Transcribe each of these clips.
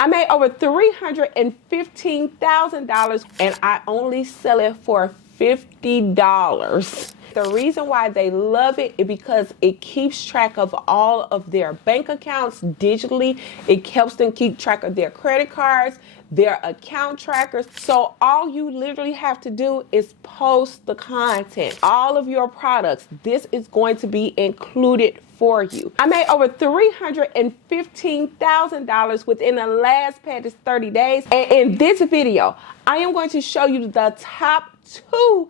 I made over $315,000 and I only sell it for $50. The reason why they love it is because it keeps track of all of their bank accounts digitally. It helps them keep track of their credit cards, their account trackers. So all you literally have to do is post the content. All of your products, this is going to be included for you. I made over $315,000 within the last past 30 days. And in this video, I am going to show you the top 2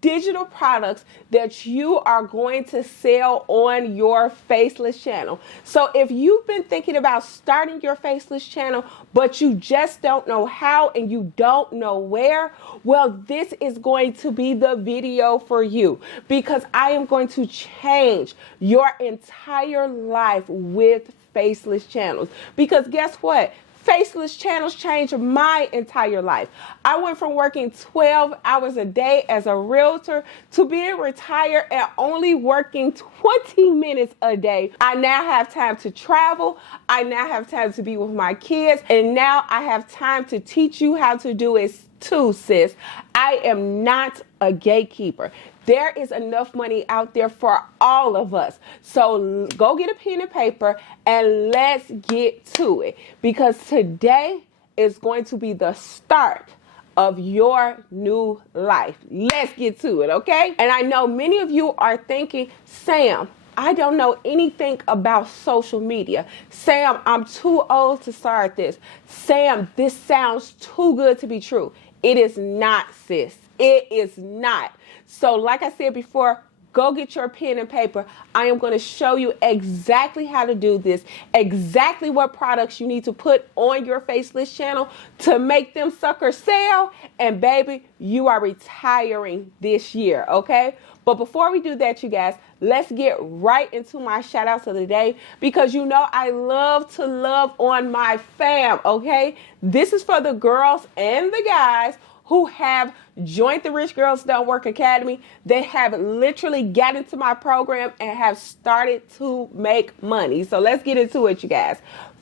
digital products that you are going to sell on your Faceless channel. So if you've been thinking about starting your Faceless channel, but you just don't know how and you don't know where, well, this is going to be the video for you, because I am going to change your entire life with Faceless channels. Because guess what? Faceless channels changed my entire life. I went from working 12 hours a day as a realtor to being retired and only working 20 minutes a day. I now have time to travel. I now have time to be with my kids. And now I have time to teach you how to do it too, sis. I am not a gatekeeper. There is enough money out there for all of us. So go get a pen and paper and let's get to it, because today is going to be the start of your new life. Let's get to it, okay? And I know many of you are thinking, Sam, I don't know anything about social media. Sam, I'm too old to start this. Sam, this sounds too good to be true. It is not, sis. It is not. So like I said before, go get your pen and paper. I am going to show you exactly how to do this, exactly what products you need to put on your Faceless channel to make them suckers sell. And baby, you are retiring this year, okay? But before we do that, you guys, let's get right into my shout outs of the day, because you know I love to love on my fam, okay? This is for the girls and the guys who have joined the Rich Girls Don't Work Academy. They have literally got into my program and have started to make money. So let's get into it, you guys.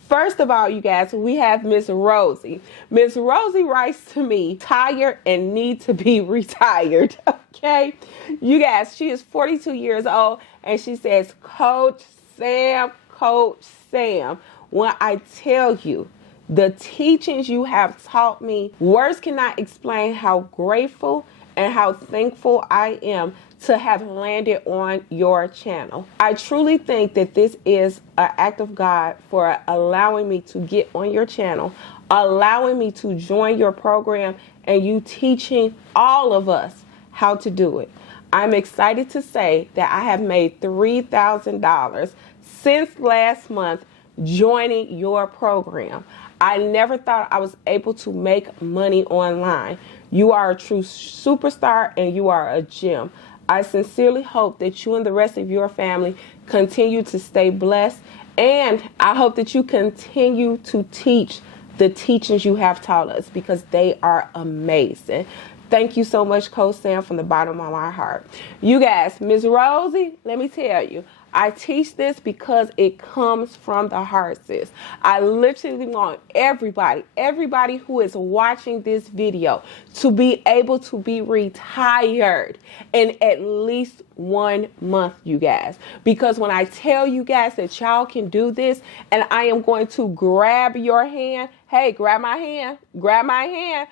First of all, you guys, we have Miss Rosie. Miss Rosie writes to me, tired and need to be retired, okay? You guys, she is 42 years old, and she says, Coach Sam, when I tell you, the teachings you have taught me, words cannot explain how grateful and how thankful I am to have landed on your channel. I truly think that this is an act of God for allowing me to get on your channel, allowing me to join your program, and you teaching all of us how to do it. I'm excited to say that I have made $3,000 since last month joining your program. I never thought I was able to make money online. You are a true superstar and you are a gem. I sincerely hope that you and the rest of your family continue to stay blessed, and I hope that you continue to teach the teachings you have taught us, because they are amazing. Thank you so much, Coach Sam, from the bottom of my heart. You guys, Miss Rosie, let me tell you, I teach this because it comes from the heart, sis. I literally want everybody who is watching this video to be able to be retired in at least 1 month, you guys. Because when I tell you guys that y'all can do this, and I am going to grab your hand, hey, grab my hand, grab my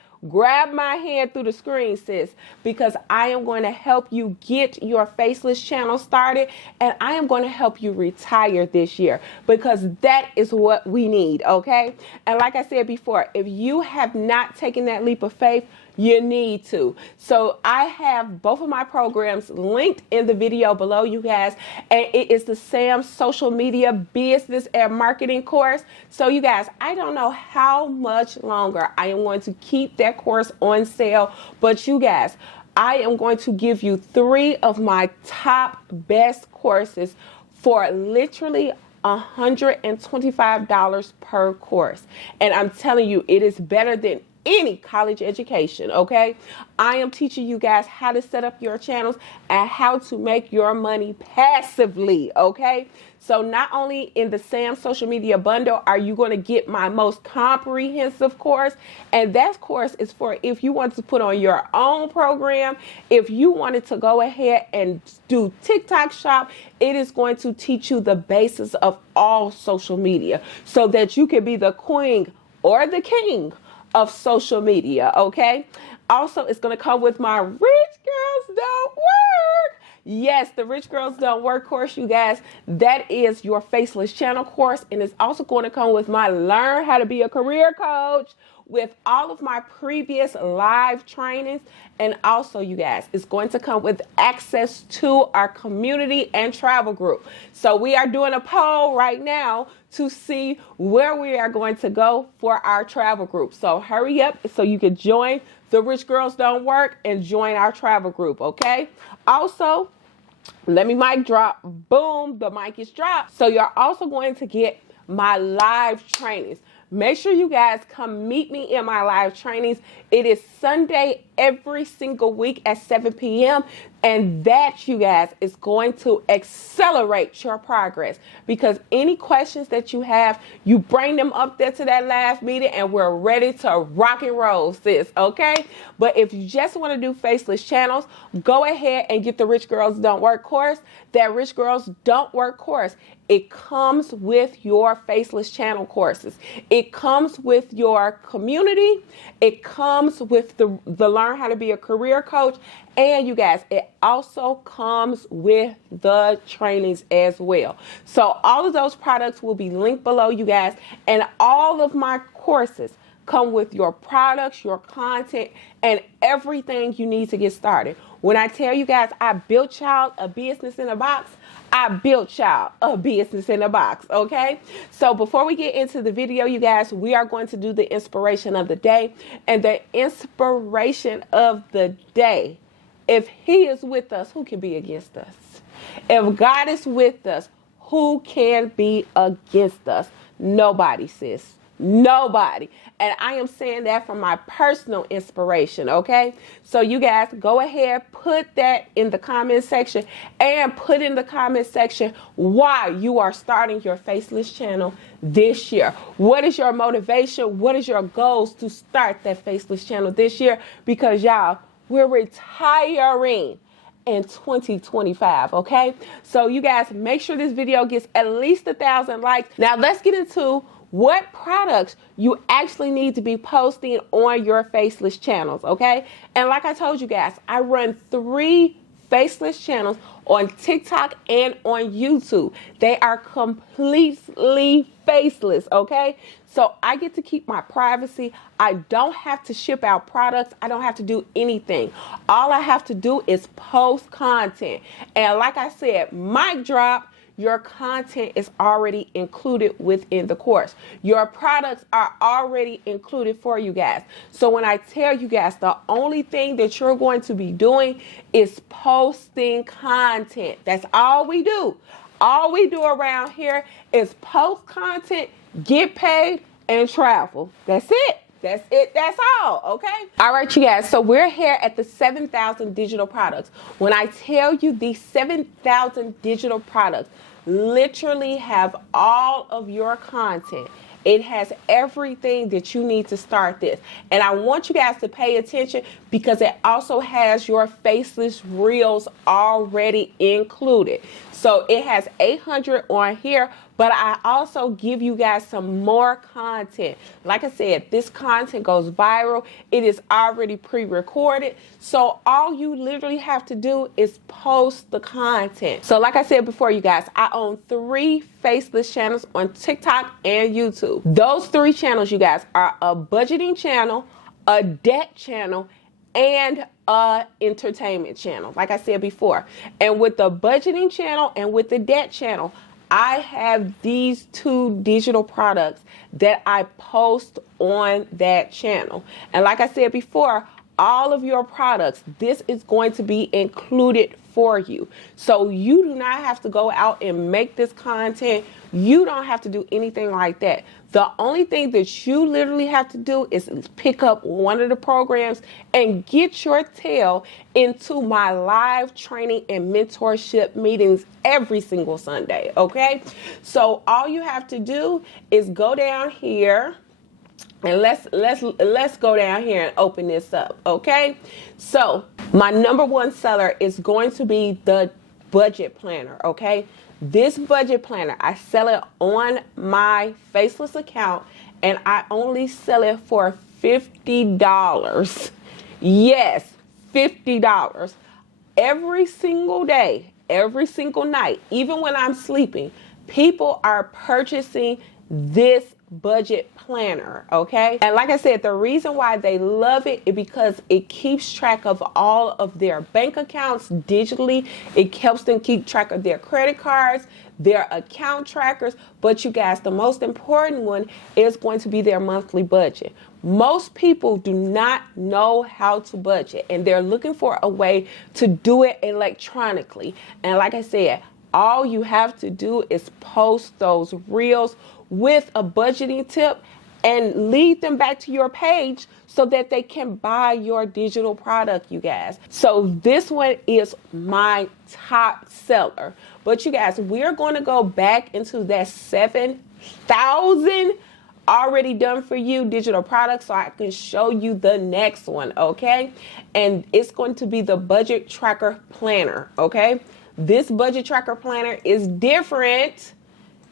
hand through the screen, sis, because I am going to help you get your Faceless channel started, and I am going to help you retire this year, because that is what we need, okay? And like I said before, if you have not taken that leap of faith, you need to. So I have both of my programs linked in the video below, you guys, and it is the Sam Social Media Business and Marketing course. So you guys, I don't know how much longer I am going to keep that course on sale, but you guys, I am going to give you 3 of my top best courses for literally $125 per course. And I'm telling you, it is better than any college education, okay? I am teaching you guys how to set up your channels and how to make your money passively, okay? So not only in the SAM social media bundle are you going to get my most comprehensive course, and that course is for if you want to put on your own program, if you wanted to go ahead and do TikTok shop, it is going to teach you the basis of all social media so that you can be the queen or the king of social media, okay? Also, it's going to come with my Rich Girls Don't Work. Yes, the Rich Girls Don't Work course, you guys. That is your Faceless channel course, and it's also going to come with my Learn How to Be a Career Coach with all of my previous live trainings. And also, you guys, it's going to come with access to our community and travel group. So we are doing a poll right now to see where we are going to go for our travel group. So hurry up so you can join the Rich Girls Don't Work and join our travel group, okay? Also, let me mic drop. Boom, the mic is dropped. So you're also going to get my live trainings. Make sure you guys come meet me in my live trainings. It is Sunday every single week at 7 p.m. And that, you guys, is going to accelerate your progress, because any questions that you have, you bring them up there to that live meeting and we're ready to rock and roll, sis, okay? But if you just want to do Faceless channels, go ahead and get the Rich Girls Don't Work course. That Rich Girls Don't Work course, it comes with your Faceless channel courses. It comes with your community. It comes with the Learn How to Be a Career Coach. And you guys, it also comes with the trainings as well. So all of those products will be linked below, you guys. And all of my courses come with your products, your content, and everything you need to get started. When I tell you guys, I built y'all a business in a box, I built y'all a business in a box, okay? So before we get into the video, you guys, we are going to do the inspiration of the day. And the inspiration of the day: if he is with us, who can be against us? If God is with us, who can be against us? Nobody, sis. Nobody. And I am saying that from my personal inspiration, okay? So you guys, go ahead, put that in the comment section, and put in the comment section why you are starting your Faceless channel this year. What is your motivation? What is your goals to start that Faceless channel this year? Because y'all, we're retiring in 2025, okay? So you guys, make sure this video gets at least 1,000 likes. Now let's get into what products you actually need to be posting on your Faceless channels, okay? And like I told you guys, I run 3 Faceless channels on TikTok and on YouTube. They are completely faceless, okay? So I get to keep my privacy. I don't have to ship out products. I don't have to do anything. All I have to do is post content. And like I said, mic drop, your content is already included within the course. Your products are already included for you guys. So when I tell you guys, the only thing that you're going to be doing is posting content. That's all we do. All we do around here is post content, get paid, and travel. That's it. That's it. That's all. Okay. All right, you guys. So we're here at the 7,000 digital products. When I tell you these 7,000 digital products literally have all of your content, it has everything that you need to start this. And I want you guys to pay attention because it also has your Faceless Reels already included. So it has 800 on here, but I also give you guys some more content. Like I said, this content goes viral. It is already pre-recorded. So all you literally have to do is post the content. So like I said before, you guys, I own 3 Faceless channels on TikTok and YouTube. Those 3 channels, you guys, are a budgeting channel, a debt channel, and a entertainment channel, like I said before. And with the budgeting channel and with the debt channel, I have these 2 digital products that I post on that channel. And like I said before, all of your products, this is going to be included for you. So you do not have to go out and make this content. You don't have to do anything like that. The only thing that you literally have to do is pick up one of the programs and get your tail into my live training and mentorship meetings every single Sunday, okay? So all you have to do is go down here. And let's go down here and open this up, okay? So my number one seller is going to be the budget planner, okay? This budget planner, I sell it on my FACELESS account, and I only sell it for $50. Yes, $50. Every single day, every single night, even when I'm sleeping, people are purchasing this budget planner, okay? And like I said, the reason why they love it is because it keeps track of all of their bank accounts digitally. It helps them keep track of their credit cards, their account trackers. But you guys, the most important one is going to be their monthly budget. Most people do not know how to budget, and they're looking for a way to do it electronically. And like I said, all you have to do is post those reels with a budgeting tip and lead them back to your page so that they can buy your digital product, you guys. So this one is my top seller. But you guys, we're going to go back into that 7,000 already done for you digital products so I can show you the next one, okay? And it's going to be the budget tracker planner, okay? This budget tracker planner is different.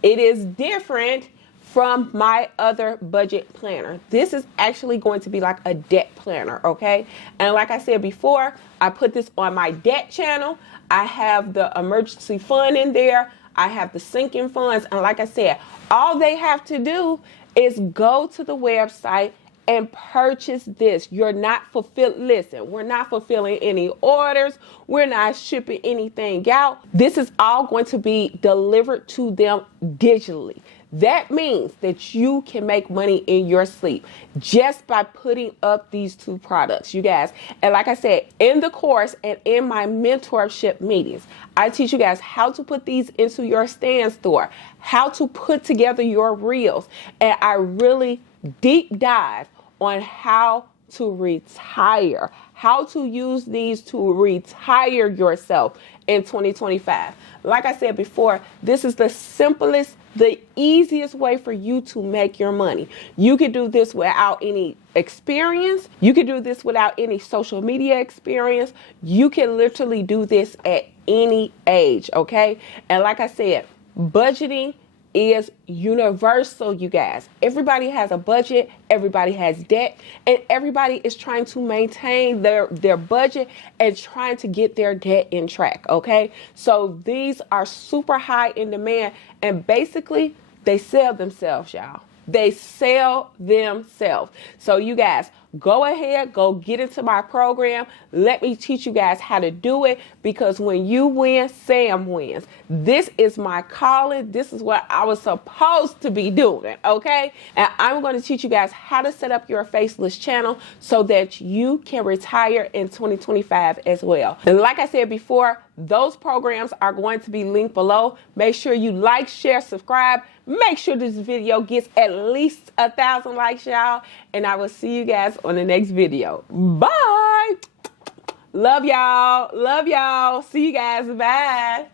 It is different from my other budget planner. This is actually going to be like a debt planner, okay? And like I said before, I put this on my debt channel. I have the emergency fund in there. I have the sinking funds. And like I said, all they have to do is go to the website and purchase this. You're not listen, we're not fulfilling any orders. We're not shipping anything out. This is all going to be delivered to them digitally. That means that you can make money in your sleep just by putting up these two products, you guys. And like I said, in the course and in my mentorship meetings, I teach you guys how to put these into your stand store, how to put together your reels, and I really deep dive on how to retire, how to use these to retire yourself in 2025. Like I said before, this is the simplest, the easiest way for you to make your money. You can do this without any experience. You can do this without any social media experience. You can literally do this at any age, okay? And like I said, budgeting is universal, you guys. Everybody has a budget, everybody has debt, and everybody is trying to maintain their budget and trying to get their debt in track, okay? So these are super high in demand, and basically they sell themselves, y'all. They sell themselves. So you guys, go ahead, go get into my program. Let me teach you guys how to do it, because when you win, Sam wins. This is my calling. This is what I was supposed to be doing, okay? And I'm going to teach you guys how to set up your FACELESS channel so that you can retire in 2025 as well. And like I said before, those programs are going to be linked below. Make sure you like, share, subscribe. Make sure this video gets at least 1,000 likes, y'all. And I will see you guys on the next video. Bye. Love y'all. Love y'all. See you guys. Bye.